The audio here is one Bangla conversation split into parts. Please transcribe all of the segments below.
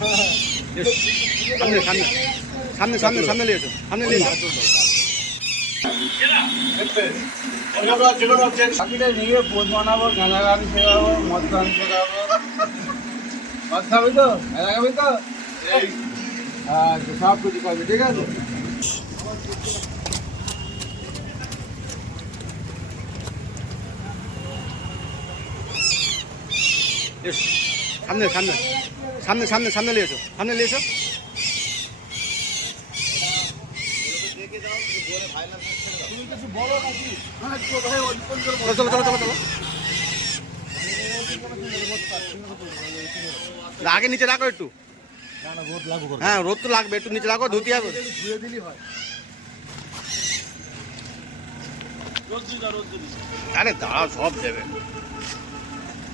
সামনে সামনে সামনে সামনে সামনে নিয়ে সামনে নিয়ে এসো নিয়ে পোজ বানাবো গাঁজা শেখাবো মদ গান শেখাবো মদ খাবি তো গাঁজা সব কিছু খাবি ঠিক আছে। সামনে সামনে। সামনে সামনে সামনে নিয়ে এসো। সামনে নিয়ে এসো। চলো আগে নিচে রাখো একটু। হ্যাঁ রোদ তো লাগবে, একটু নিচে রাখো, ধুতি হবে আরে দাঁড়াও, সব দেবে।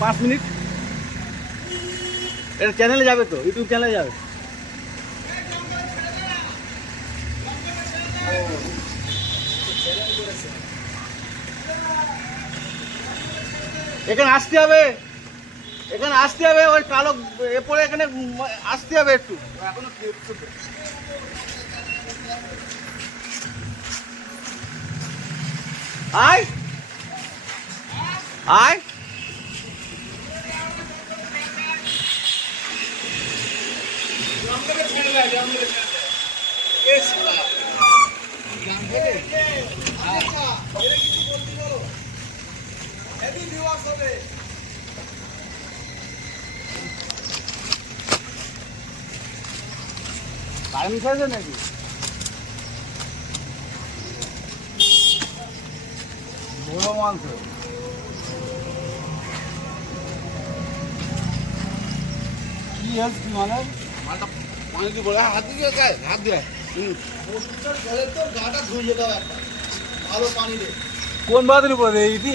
পাঁচ মিনিট। এটা চ্যানেলে যাবে তো ইউটিউব চ্যানেলে যাবে। এখানে আসতে হবে। এখানে আসতে হবে ওই কালো এরপরে এখানে আসতে হবে একটু। এখনও আয়। আয়। গাড়ি মিশাইছে নাকি? বড় মাংস। কি হেল্প কি মানে? পানি দিয়ে বলে হাত দিয়ে হাত দিয়ে। তো গাটা ধুয়ে যেতে হবে একটা। ভালো পানি দে। কোন বাদুর উপরে এইটি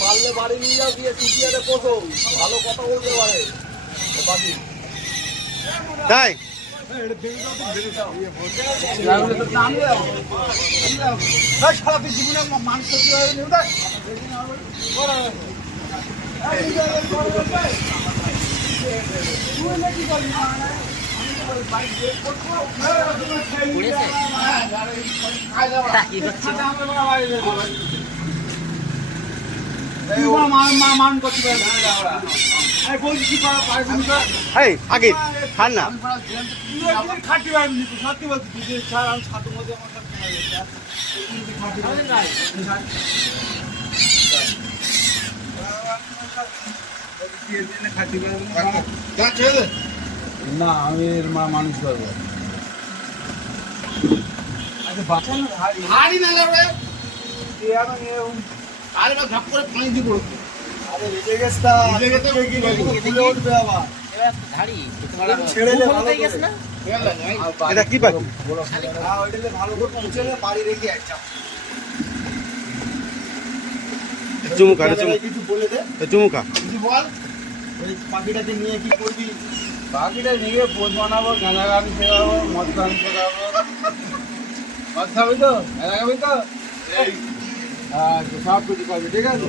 পারলে বাড়ি নিয়ে যাও দিয়ে চুটিয়াতে পোষো ভালো কথা বলতে পারে বাকি তাই সারা জীবনে মাংস কি হবে নিউদা মান করতে এই আগে ছাড় না। খাটি সত্যি বলছি ছাড় আমি ছাতুর মধ্যে আমার না আমি এর মা মানুষ করব আচ্ছা বাঁচানো হাড়ি? না রে আরে না ঝাপ করে পানি দিয়ে পড়ছে আরে রেজে গেছে তা রেজে গেছে কি খুলে উঠবে আবার। ছেড়ে দে ভালো করে। এটা কি পাখি? ভালো করে মুছে বাড়ি রেখে একটা চুমুকা চুমুকা কিছু বলে দে। এটা চুমুকা কিছু বল। ওই পাখিটাকে নিয়ে কি করবি? বাকিটা নিয়ে পোজ বানাবো গাঁজা গাবি সেবাবো মদ পান করাবো মদ খাবি তো? গাঁজা খাবি তো? আচ্ছা সব কিছু করবি ঠিক আছে?